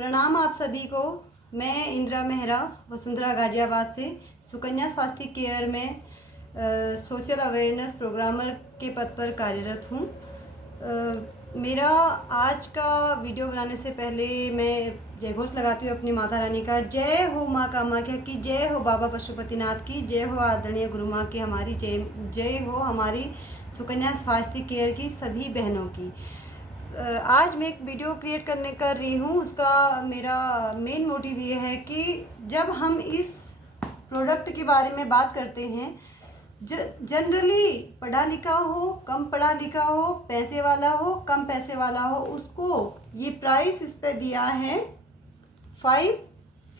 प्रणाम आप सभी को। मैं इंदिरा मेहरा वसुंधरा गाजियाबाद से सुकन्या स्वास्थ्य केयर में सोशल अवेयरनेस प्रोग्रामर के पद पर कार्यरत हूँ। मेरा आज का वीडियो बनाने से पहले मैं जय घोष लगाती हूँ अपनी माता रानी का। जय हो माँ कामाख्या की, जय हो बाबा पशुपतिनाथ की, जय हो आदरणीय गुरु माँ की हमारी, जय हो हमारी सुकन्या स्वास्थ्य केयर की सभी बहनों की। आज मैं एक वीडियो क्रिएट कर रही हूँ। उसका मेरा मेन मोटिव ये है कि जब हम इस प्रोडक्ट के बारे में बात करते हैं, जनरली पढ़ा लिखा हो, कम पढ़ा लिखा हो, पैसे वाला हो, कम पैसे वाला हो, उसको ये प्राइस इस पे दिया है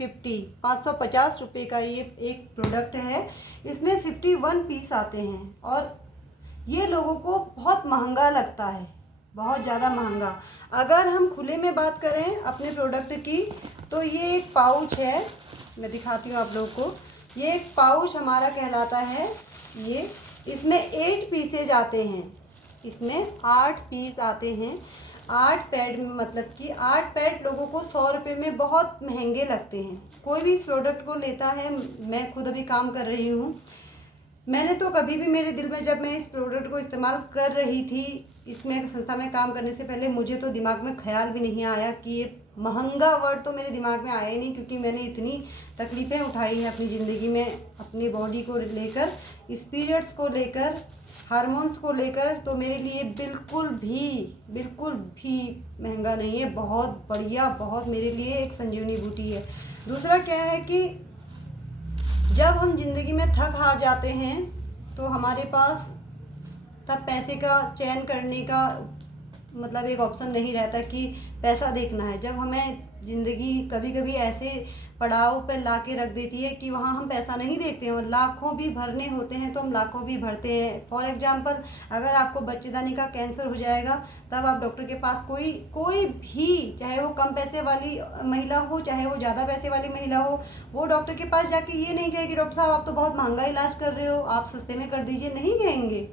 550 रुपये का। ये एक प्रोडक्ट है, इसमें 51 पीस आते हैं और ये लोगों को बहुत महंगा लगता है, बहुत ज़्यादा महंगा। अगर हम खुले में बात करें अपने प्रोडक्ट की तो ये एक पाउच है, मैं दिखाती हूँ आप लोगों को। ये एक पाउच हमारा कहलाता है। ये इसमें 8 पीसेज आते हैं, इसमें 8 पीस आते हैं। 8 पैड, मतलब कि 8 पैड लोगों को 100 रुपये में बहुत महंगे लगते हैं। कोई भी इस प्रोडक्ट को लेता है, मैं खुद अभी काम कर रही हूँ, मैंने तो कभी भी मेरे दिल में, जब मैं इस प्रोडक्ट को इस्तेमाल कर रही थी, इसमें संस्था में काम करने से पहले, मुझे तो दिमाग में ख्याल भी नहीं आया कि ये महंगा वर्ड तो मेरे दिमाग में आया ही नहीं, क्योंकि मैंने इतनी तकलीफ़ें उठाई हैं अपनी ज़िंदगी में, अपनी बॉडी को लेकर, इस पीरियड्स को लेकर, हार्मोन्स को लेकर। तो मेरे लिए बिल्कुल भी महंगा नहीं है, बहुत बढ़िया, बहुत मेरे लिए एक संजीवनी बूटी है। दूसरा क्या है कि जब हम ज़िंदगी में थक हार जाते हैं तो हमारे पास तब पैसे का चयन करने का मतलब एक ऑप्शन नहीं रहता कि पैसा देखना है। जब हमें ज़िंदगी कभी कभी ऐसे पड़ाव पर ला के रख देती है कि वहाँ हम पैसा नहीं देखते हैं, और लाखों भी भरने होते हैं तो हम लाखों भी भरते हैं। फॉर एग्जांपल, अगर आपको बच्चेदानी का कैंसर हो जाएगा, तब आप डॉक्टर के पास कोई भी, चाहे वो कम पैसे वाली महिला हो, चाहे वो ज़्यादा पैसे वाली महिला हो, वो डॉक्टर के पास जाके ये नहीं कहेगी डॉक्टर साहब आप तो बहुत महंगा इलाज कर रहे हो, आप सस्ते में कर दीजिए, नहीं कहेंगे,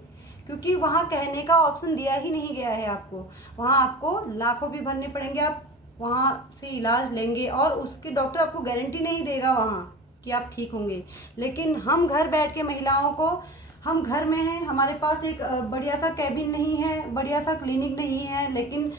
क्योंकि वहाँ कहने का ऑप्शन दिया ही नहीं गया है आपको। वहाँ आपको लाखों भी भरने पड़ेंगे, आप वहाँ से इलाज लेंगे और उसके डॉक्टर आपको गारंटी नहीं देगा वहाँ कि आप ठीक होंगे। लेकिन हम घर बैठ के महिलाओं को, हम घर में हैं, हमारे पास एक बढ़िया सा कैबिन नहीं है, बढ़िया सा क्लिनिक नहीं है, लेकिन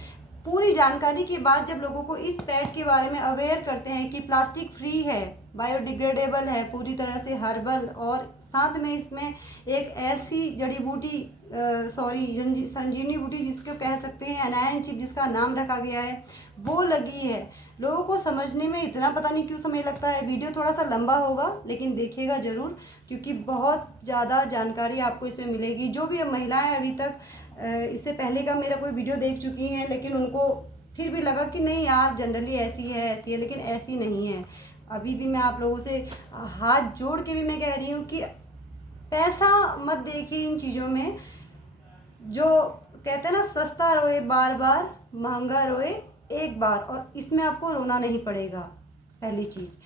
पूरी जानकारी के बाद जब लोगों को इस पैड के बारे में अवेयर करते हैं कि प्लास्टिक फ्री है, बायोडिग्रेडेबल है, पूरी तरह से हर्बल, और साथ में इसमें एक ऐसी जड़ी बूटी संजीवनी बूटी जिसको कह सकते हैं, अनायन चिप जिसका नाम रखा गया है, वो लगी है। लोगों को समझने में इतना पता नहीं क्यों समय लगता है। वीडियो थोड़ा सा लंबा होगा, लेकिन देखिएगा ज़रूर, क्योंकि बहुत ज़्यादा जानकारी आपको इसमें मिलेगी। जो भी महिलाएं अभी तक इससे पहले का मेरा कोई वीडियो देख चुकी हैं, लेकिन उनको फिर भी लगा कि नहीं यार जनरली ऐसी है, लेकिन ऐसी नहीं है। अभी भी मैं आप लोगों से हाथ जोड़ के भी मैं कह रही हूँ कि पैसा मत देखिए इन चीज़ों में। जो कहते हैं ना, सस्ता रोए बार बार, महंगा रोए एक बार, और इसमें आपको रोना नहीं पड़ेगा, पहली चीज़।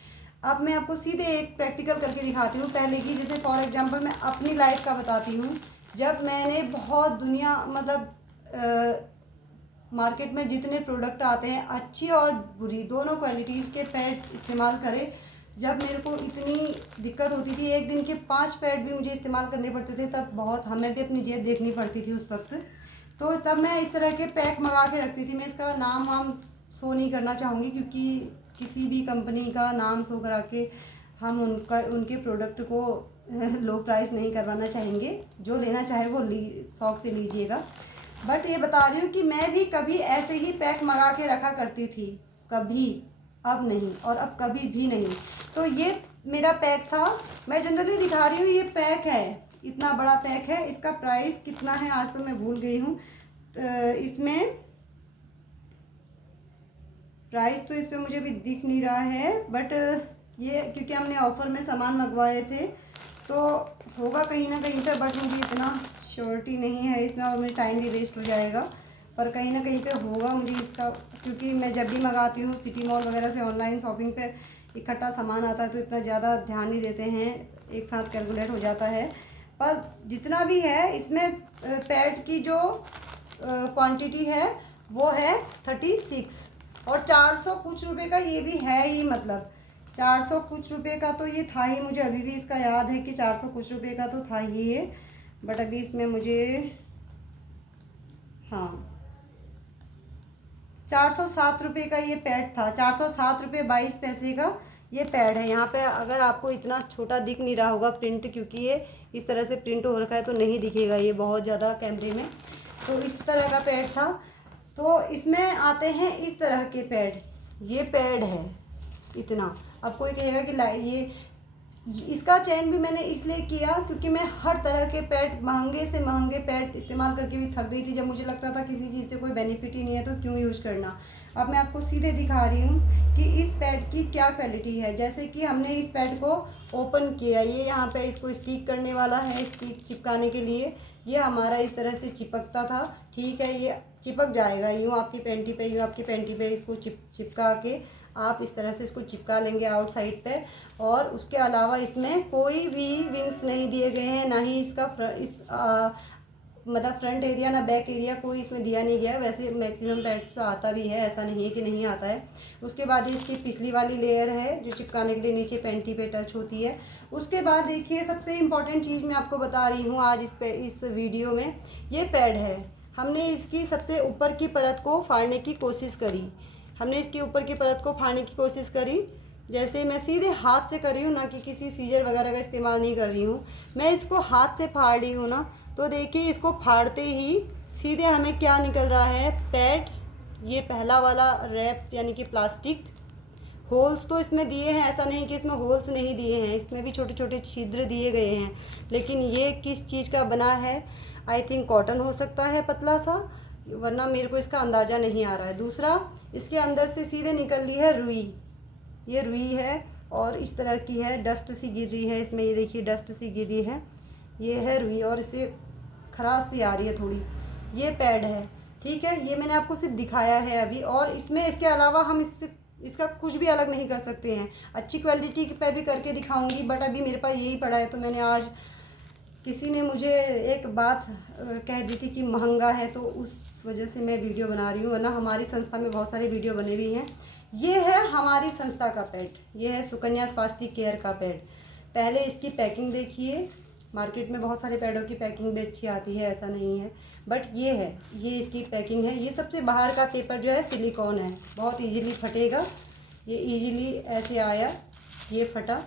अब मैं आपको सीधे एक प्रैक्टिकल करके दिखाती हूँ पहले की। जैसे फॉर एग्जांपल मैं अपनी लाइफ का बताती हूँ। जब मैंने बहुत दुनिया, मतलब मार्केट में जितने प्रोडक्ट आते हैं, अच्छी और बुरी दोनों क्वालिटीज़ के पैड इस्तेमाल करे, जब मेरे को इतनी दिक्कत होती थी, एक दिन के 5 पैड भी मुझे इस्तेमाल करने पड़ते थे, तब बहुत हमें भी अपनी जेब देखनी पड़ती थी उस वक्त। तो तब मैं इस तरह के पैक मंगा के रखती थी। मैं इसका नाम वाम शो नहीं करना चाहूँगी, क्योंकि किसी भी कंपनी का नाम शो करा के हम उनके प्रोडक्ट को लो प्राइस नहीं करवाना चाहेंगे। जो लेना चाहे वो शौक से लीजिएगा। बट ये बता रही हूँ कि मैं भी कभी ऐसे ही पैक मंगा के रखा करती थी, कभी, अब नहीं, और अब कभी भी नहीं। तो ये मेरा पैक था, मैं जनरली दिखा रही हूँ। ये पैक है, इतना बड़ा पैक है। इसका प्राइस कितना है आज तो मैं भूल गई हूँ। इसमें प्राइस तो इस पर मुझे भी दिख नहीं रहा है, बट ये क्योंकि हमने ऑफ़र में सामान मंगवाए थे तो होगा कहीं ना कहीं पे, बट मुझे इतना श्योरिटी नहीं है इसमें, और मेरा टाइम भी वेस्ट हो जाएगा। पर कहीं ना कहीं पे होगा मुझे इसका, क्योंकि मैं जब भी मंगाती हूँ सिटी मॉल वगैरह से, ऑनलाइन शॉपिंग पे इकट्ठा सामान आता है तो इतना ज़्यादा ध्यान नहीं देते हैं, एक साथ कैलकुलेट हो जाता है। पर जितना भी है इसमें पैड की जो क्वांटिटी है वो है 36। और 400 कुछ रुपए का ये भी है ही, मतलब 400 कुछ रुपए का तो ये था ही। मुझे अभी भी इसका याद है कि 400 कुछ रुपए का तो था ही ये, बट अभी इसमें मुझे, हाँ 407 रुपये का ये पैड था। 407 रुपये 22 पैसे का ये पैड है। यहाँ पे अगर आपको इतना छोटा दिख नहीं रहा होगा प्रिंट, क्योंकि ये इस तरह से प्रिंट हो रखा है तो नहीं दिखेगा ये बहुत ज़्यादा कैमरे में। तो इस तरह का पैड था। तो इसमें आते हैं इस तरह के पैड। ये पैड है इतना। अब कोई कहेगा कि ये इसका चयन भी मैंने इसलिए किया क्योंकि मैं हर तरह के पैड, महंगे से महंगे पैड इस्तेमाल करके भी थक गई थी। जब मुझे लगता था किसी चीज़ से कोई बेनिफिट ही नहीं है तो क्यों यूज़ करना। अब मैं आपको सीधे दिखा रही हूँ कि इस पैड की क्या क्वालिटी है। जैसे कि हमने इस पैड को ओपन किया, ये यहाँ पे इसको स्टिक करने वाला है, स्टिक चिपकाने के लिए। ये हमारा इस तरह से चिपकता था, ठीक है, ये चिपक जाएगा यूँ आपकी पेंटी पे, यूँ आपकी पेंटी पे इसको चिपका के आप इस तरह से इसको चिपका लेंगे आउटसाइड पे। और उसके अलावा इसमें कोई भी विंग्स नहीं दिए गए हैं, ना ही इसका मतलब फ्रंट एरिया ना बैक एरिया कोई इसमें दिया नहीं गया। वैसे मैक्सिमम पैड्स पे आता भी है, ऐसा नहीं है कि नहीं आता है। उसके बाद इसकी पिछली वाली लेयर है जो चिपकाने के लिए नीचे पेंटी पे टच होती है। उसके बाद देखिए सबसे इम्पॉर्टेंट चीज़ मैं आपको बता रही हूँ आज इस वीडियो में, ये पैड है। हमने इसकी सबसे ऊपर की परत को फाड़ने की कोशिश करी। हमने इसके ऊपर की परत को फाड़ने की कोशिश करी। जैसे मैं सीधे हाथ से कर रही हूँ, ना कि किसी सीजर वगैरह का इस्तेमाल नहीं कर रही हूँ। मैं इसको हाथ से फाड़ रही हूँ ना, तो देखिए इसको फाड़ते ही सीधे हमें क्या निकल रहा है, पैड। ये पहला वाला रैप यानी कि प्लास्टिक। होल्स तो इसमें दिए हैं, ऐसा नहीं कि इसमें होल्स नहीं दिए हैं, इसमें भी छोटे छोटे छिद्र दिए गए हैं। लेकिन ये किस चीज़ का बना है, आई थिंक कॉटन हो सकता है पतला सा, वरना मेरे को इसका अंदाज़ा नहीं आ रहा है। दूसरा, इसके अंदर से सीधे निकल रही है रुई। ये रुई है और इस तरह की है, डस्ट सी गिर रही है इसमें, ये देखिए डस्ट सी गिर रही है, ये है रुई और इससे खराश सी आ रही है थोड़ी। ये पैड है, ठीक है, ये मैंने आपको सिर्फ दिखाया है अभी। और इसमें इसके अलावा हम इसका कुछ भी अलग नहीं कर सकते हैं। अच्छी क्वालिटी पे भी करके दिखाऊंगी, बट अभी मेरे पास यही पड़ा है। तो मैंने आज, किसी ने मुझे एक बात कह दी थी कि महंगा है, तो उस वजह से मैं वीडियो बना रही हूँ, वरना हमारी संस्था में बहुत सारे वीडियो बने भी हैं। ये है हमारी संस्था का पैड, ये है सुकन्या स्वास्थ्य केयर का पैड। पहले इसकी पैकिंग देखिए, मार्केट में बहुत सारे पैडों की पैकिंग भी अच्छी आती है, ऐसा नहीं है, बट ये है, ये इसकी पैकिंग है। ये सबसे बाहर का पेपर जो है सिलिकॉन है, बहुत इजीली फटेगा। ये इजीली ऐसे आया, ये फटा।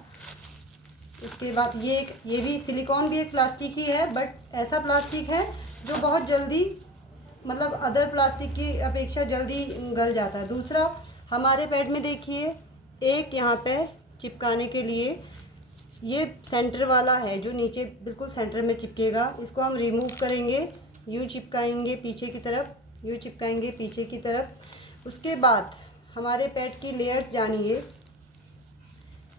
उसके बाद ये भी सिलिकॉन भी एक प्लास्टिक ही है, बट ऐसा प्लास्टिक है जो बहुत जल्दी, मतलब अदर प्लास्टिक की अपेक्षा जल्दी गल जाता है। दूसरा, हमारे पैड में देखिए एक यहाँ पे चिपकाने के लिए ये सेंटर वाला है जो नीचे बिल्कुल सेंटर में चिपकेगा। इसको हम रिमूव करेंगे, यूँ चिपकाएंगे पीछे की तरफ, यूँ चिपकाएंगे पीछे की तरफ। उसके बाद हमारे पैड की लेयर्स जानिए,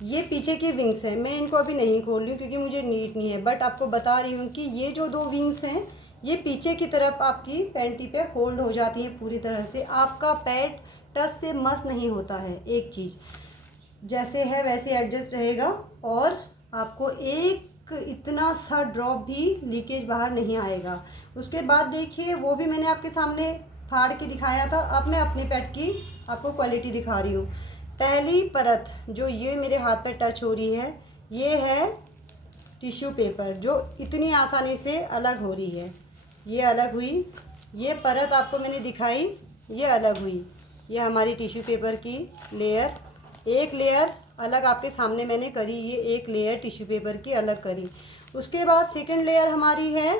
ये पीछे की विंग्स हैं। मैं इनको अभी नहीं खोल रही हूँ क्योंकि मुझे नीड नहीं है, बट आपको बता रही हूँ कि ये जो दो विंग्स हैं ये पीछे की तरफ आपकी पैंटी पे होल्ड हो जाती है पूरी तरह से। आपका पैड टच से मस नहीं होता है, एक चीज़ जैसे है वैसे एडजस्ट रहेगा और आपको एक इतना सा ड्रॉप भी लीकेज बाहर नहीं आएगा। उसके बाद देखिए, वो भी मैंने आपके सामने फाड़ के दिखाया था। अब मैं अपने पैड की आपको क्वालिटी दिखा रही हूँ। पहली परत जो ये मेरे हाथ पे टच हो रही है, ये है टिश्यू पेपर, जो इतनी आसानी से अलग हो रही है। ये अलग हुई, ये परत आपको मैंने दिखाई, ये अलग हुई। ये हमारी टिश्यू पेपर की लेयर, एक लेयर अलग आपके सामने मैंने करी, ये एक लेयर टिश्यू पेपर की अलग करी। उसके बाद सेकंड लेयर हमारी है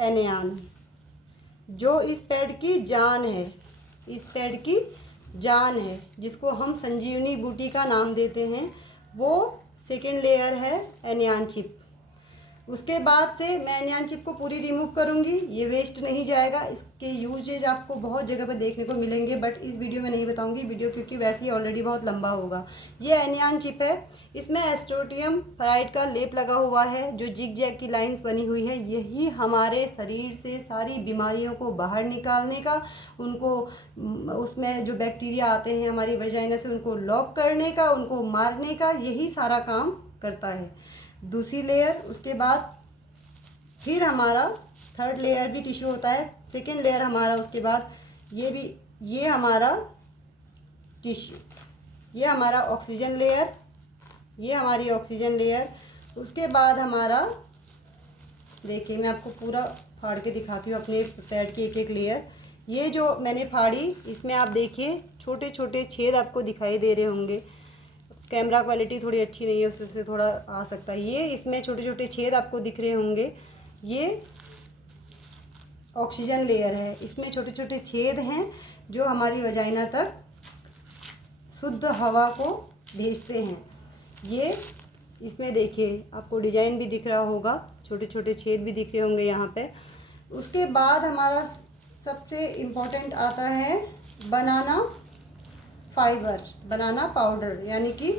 एनियन, जो इस पैड की जान है, इस पैड की जान है, जिसको हम संजीवनी बूटी का नाम देते हैं। वो सेकंड लेयर है एनियन चिप। उसके बाद से मैं एनियन चिप को पूरी रिमूव करूँगी, ये वेस्ट नहीं जाएगा। इसके यूजेज आपको बहुत जगह पर देखने को मिलेंगे, बट इस वीडियो में नहीं बताऊँगी, वीडियो क्योंकि वैसे ही ऑलरेडी बहुत लंबा होगा। ये एनियन चिप है, इसमें एस्ट्रोटियम फेराइड का लेप लगा हुआ है, जो जिग जैग की लाइंस बनी हुई है। यही हमारे शरीर से सारी बीमारियों को बाहर निकालने का, उनको उसमें जो बैक्टीरिया आते हैं हमारी वजाइना से, उनको लॉक करने का, उनको मारने का, यही सारा काम करता है। दूसरी लेयर, उसके बाद फिर हमारा थर्ड लेयर भी टिश्यू होता है। सेकंड लेयर हमारा, उसके बाद ये भी, ये हमारा टिश्यू। ये हमारा ऑक्सीजन लेयर, ये हमारी ऑक्सीजन लेयर। उसके बाद हमारा, देखिए मैं आपको पूरा फाड़ के दिखाती हूँ अपने पैड की एक एक लेयर। ये जो मैंने फाड़ी, इसमें आप देखिए छोटे छोटे छेद आपको दिखाई दे रहे होंगे। कैमरा क्वालिटी थोड़ी अच्छी नहीं है, उससे थोड़ा आ सकता है। ये इसमें छोटे छोटे छेद आपको दिख रहे होंगे। ये ऑक्सीजन लेयर है, इसमें छोटे छोटे छेद हैं जो हमारी वजाइना तक शुद्ध हवा को भेजते हैं। ये इसमें देखिए आपको डिजाइन भी दिख रहा होगा, छोटे छोटे छेद भी दिख रहे होंगे यहाँ पे। उसके बाद हमारा सबसे इम्पोर्टेंट आता है बनाना फाइबर, बनाना पाउडर, यानी कि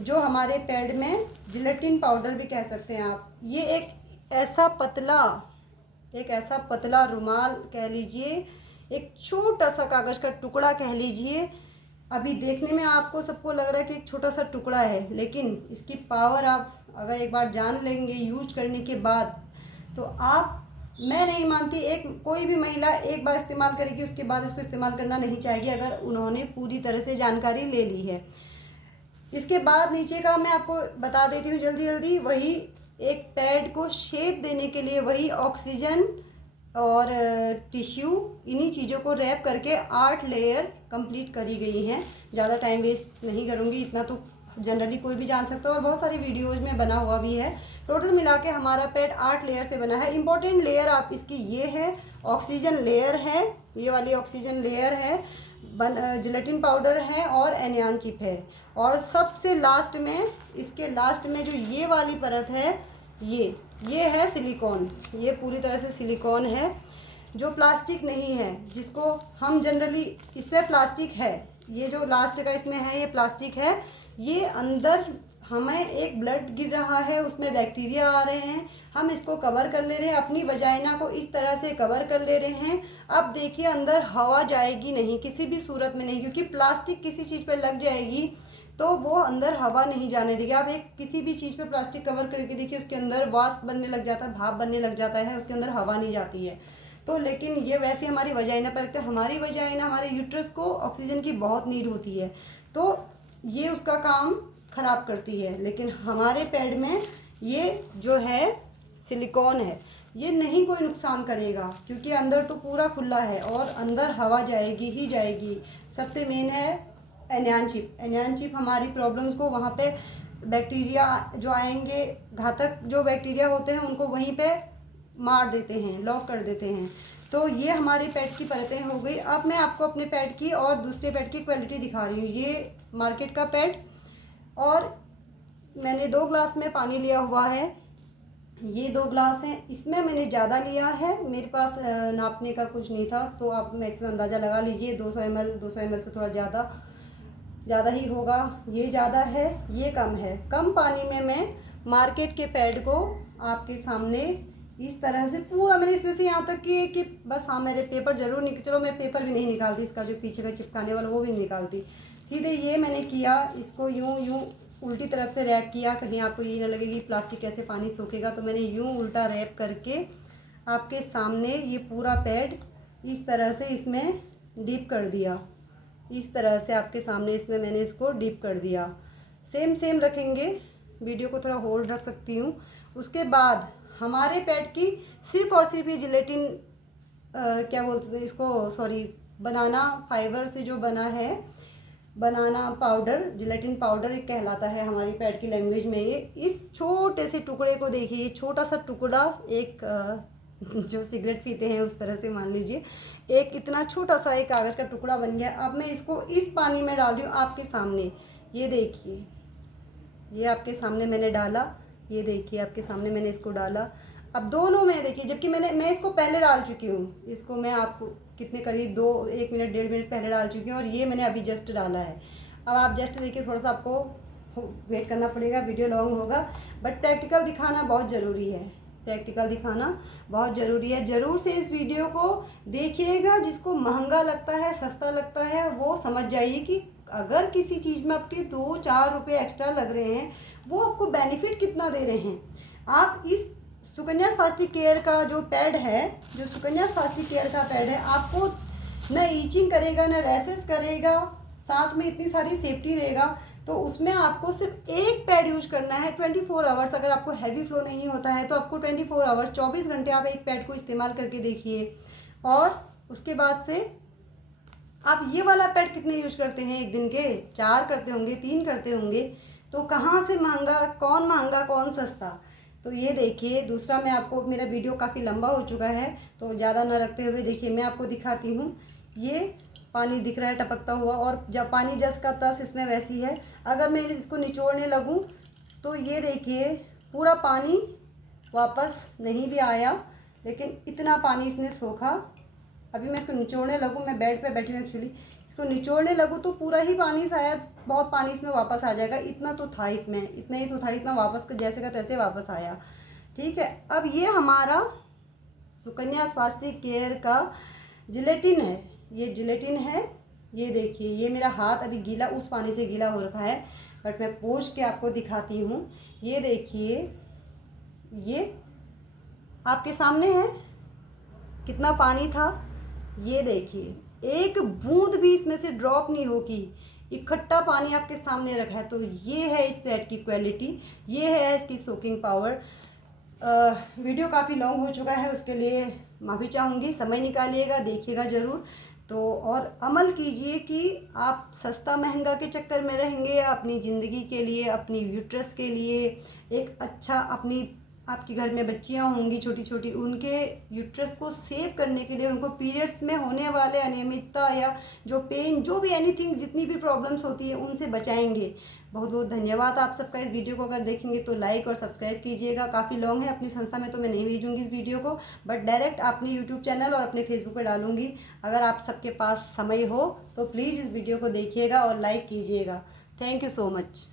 जो हमारे पैड में जिलेटिन पाउडर भी कह सकते हैं आप। ये एक ऐसा पतला रुमाल कह लीजिए, एक छोटा सा कागज़ का टुकड़ा कह लीजिए। अभी देखने में आपको सबको लग रहा है कि एक छोटा सा टुकड़ा है, लेकिन इसकी पावर आप अगर एक बार जान लेंगे यूज करने के बाद, तो आप, मैं नहीं मानती एक कोई भी महिला एक बार इस्तेमाल करेगी उसके बाद इसको इस्तेमाल करना नहीं चाहेगी, अगर उन्होंने पूरी तरह से जानकारी ले ली है। इसके बाद नीचे का मैं आपको बता देती हूँ जल्दी जल्दी। वही एक पैड को शेप देने के लिए वही ऑक्सीजन और टिश्यू, इन्हीं चीज़ों को रैप करके 8 लेयर कंप्लीट करी गई हैं। ज़्यादा टाइम वेस्ट नहीं करूँगी, इतना तो जनरली कोई भी जान सकता है और बहुत सारी वीडियोज़ में बना हुआ भी है। टोटल मिला के हमारा पैड 8 लेयर से बना है। इंपॉर्टेंट लेयर आप इसकी ये है, ऑक्सीजन लेयर है, ये वाली ऑक्सीजन लेयर है, जिलेटिन पाउडर है और एनियन चिप है। और सबसे लास्ट में, इसके लास्ट में जो ये वाली परत है, ये है सिलिकॉन। ये पूरी तरह से सिलिकॉन है, जो प्लास्टिक नहीं है, जिसको हम जनरली, इसमें प्लास्टिक है, ये जो लास्ट का इसमें है ये प्लास्टिक है। ये अंदर हमें एक ब्लड गिर रहा है, उसमें बैक्टीरिया आ रहे हैं, हम इसको कवर कर ले रहे हैं, अपनी वजाइना को इस तरह से कवर कर ले रहे हैं। अब देखिए अंदर हवा जाएगी नहीं, किसी भी सूरत में नहीं, क्योंकि प्लास्टिक किसी चीज़ पर लग जाएगी तो वो अंदर हवा नहीं जाने देगी। आप एक किसी भी चीज़ पे प्लास्टिक कवर करके देखिए, उसके अंदर वाष्प बनने लग जाता है, भाप बनने लग जाता है, उसके अंदर हवा नहीं जाती है। तो लेकिन ये वैसे हमारी वजाइना पर लगता है। हमारी वजाइना, हमारे यूट्रस को ऑक्सीजन की बहुत नीड होती है, तो ये उसका काम ख़राब करती है। लेकिन हमारे पैड में ये जो है सिलिकॉन है, ये नहीं कोई नुकसान करेगा, क्योंकि अंदर तो पूरा खुला है और अंदर हवा जाएगी ही जाएगी। सबसे मेन है एनियन चिप। एनियन चिप हमारी प्रॉब्लम्स को, वहाँ पे बैक्टीरिया जो आएंगे, घातक जो बैक्टीरिया होते हैं, उनको वहीं पे मार देते हैं, लॉक कर देते हैं। तो ये हमारे पैड की परतें हो गई। अब मैं आपको अपने पैड की और दूसरे पैड की क्वालिटी दिखा रही हूँ। ये मार्केट का पैड, और मैंने 2 ग्लास में पानी लिया हुआ है। ये 2 ग्लास हैं, इसमें मैंने ज़्यादा लिया है, मेरे पास नापने का कुछ नहीं था, तो आप मैक्सिमम अंदाज़ा लगा लीजिए। 200 ml से थोड़ा ज़्यादा ही होगा। ये ज़्यादा है, ये कम है। कम पानी में मैं मार्केट के पैड को आपके सामने इस तरह से पूरा, मैंने इसमें से यहाँ तक कि बस, हाँ मेरे पेपर ज़रूर चलो मैं पेपर भी नहीं निकालती, इसका जो पीछे का चिपकाने वाला वो भी नहीं निकालती। सीधे ये मैंने किया, इसको यूँ उल्टी तरफ से रैप किया, कहीं आपको ये ना लगे कि प्लास्टिक कैसे पानी सोखेगा, तो मैंने यूँ उल्टा रैप करके आपके सामने ये पूरा पैड इस तरह से इसमें डीप कर दिया। इस तरह से आपके सामने इसमें मैंने इसको डीप कर दिया। सेम रखेंगे, वीडियो को थोड़ा होल्ड रख सकती हूँ। उसके बाद हमारे पैड की सिर्फ और सिर्फ ये जिलेटिन, क्या बोलते हैं इसको, सॉरी, बनाना फाइबर से जो बना है, बनाना पाउडर, जिलेटिन पाउडर एक कहलाता है हमारी पैड की लैंग्वेज में। ये इस छोटे से टुकड़े को देखिए, छोटा सा टुकड़ा, एक जो सिगरेट पीते हैं उस तरह से मान लीजिए, एक इतना छोटा सा एक कागज़ का टुकड़ा बन गया। अब मैं इसको इस पानी में डाल रही हूँ आपके सामने। ये देखिए, ये आपके सामने मैंने डाला, ये देखिए आपके सामने मैंने इसको डाला। अब दोनों में देखिए, जबकि मैं इसको पहले डाल चुकी हूँ, इसको मैं आपको कितने करीब 1 मिनट 1.5 मिनट पहले डाल चुकी हूँ, और ये मैंने अभी जस्ट डाला है। अब आप जस्ट देखिए, थोड़ा सा आपको वेट करना पड़ेगा, वीडियो लॉन्ग होगा, बट प्रैक्टिकल दिखाना बहुत ज़रूरी है। प्रैक्टिकल दिखाना बहुत ज़रूरी है। ज़रूर से इस वीडियो को देखिएगा। जिसको महंगा लगता है, सस्ता लगता है, वो समझ जाइए कि अगर किसी चीज़ में आपके 2-4 रुपये एक्स्ट्रा लग रहे हैं, वो आपको बेनिफिट कितना दे रहे हैं। आप इस सुकन्या स्वास्थ्य केयर का जो पैड है, जो सुकन्या स्वास्थ्य केयर का पैड है, आपको न ईचिंग करेगा, न रैसेस करेगा, साथ में इतनी सारी सेफ्टी देगा। तो उसमें आपको सिर्फ एक पैड यूज करना है 24 आवर्स। अगर आपको हैवी फ्लो नहीं होता है तो आपको 24 आवर्स 24 घंटे आप एक पैड को इस्तेमाल करके देखिए। और उसके बाद से आप ये वाला पैड कितने यूज करते हैं एक दिन के? 4 करते होंगे, 3 करते होंगे। तो कहाँ से महंगा कौन सस्ता? तो ये देखिए दूसरा, मैं आपको, मेरा वीडियो काफ़ी लंबा हो चुका है तो ज़्यादा ना रखते हुए देखिए मैं आपको दिखाती हूँ। ये पानी दिख रहा है टपकता हुआ, और जब पानी जस का तस इसमें वैसी है। अगर मैं इसको निचोड़ने लगूँ तो ये देखिए पूरा पानी वापस नहीं भी आया, लेकिन इतना पानी इसने सोखा। अभी मैं इसको निचोड़ने लगूँ, मैं बेड पे बैठी हूँ एक्चुअली, इसको निचोड़ने लगूँ तो पूरा ही पानी, शायद बहुत पानी इसमें वापस आ जाएगा। इतना तो था इसमें, इतना ही तो था, इतना वापस का जैसे का तैसे वापस आया। ठीक है, अब ये हमारा सुकन्या स्वास्थ्य केयर का जिलेटिन है। ये जिलेटिन है, ये देखिए। ये मेरा हाथ अभी गीला, उस पानी से गीला हो रखा है, बट मैं पोंछ के आपको दिखाती हूँ। ये देखिए, ये आपके सामने है कितना पानी था। ये देखिए एक बूंद भी इसमें से ड्रॉप नहीं होगी, इकट्ठा पानी आपके सामने रखा है। तो ये है इस पैड की क्वालिटी, ये है इसकी सोकिंग पावर। वीडियो काफ़ी लॉन्ग हो चुका है, उसके लिए माफ़ी चाहूँगी। समय निकालिएगा, देखिएगा ज़रूर। तो और अमल कीजिए कि आप सस्ता महंगा के चक्कर में रहेंगे या अपनी ज़िंदगी के लिए, अपनी यूट्रस के लिए एक अच्छा, अपनी, आपके घर में बच्चियां होंगी छोटी छोटी, उनके यूट्रस को सेव करने के लिए, उनको पीरियड्स में होने वाले अनियमितता या जो पेन, जो भी एनीथिंग, जितनी भी प्रॉब्लम्स होती है उनसे बचाएंगे। बहुत बहुत धन्यवाद आप सबका। इस वीडियो को अगर देखेंगे तो लाइक और सब्सक्राइब कीजिएगा। काफ़ी लॉन्ग है, अपनी संस्था में तो मैं नहीं भेजूंगी इस वीडियो को, बट डायरेक्ट अपने यूट्यूब चैनल और अपने फेसबुक पर डालूंगी। अगर आप सबके पास समय हो तो प्लीज़ इस वीडियो को देखिएगा और लाइक कीजिएगा। Thank you so much.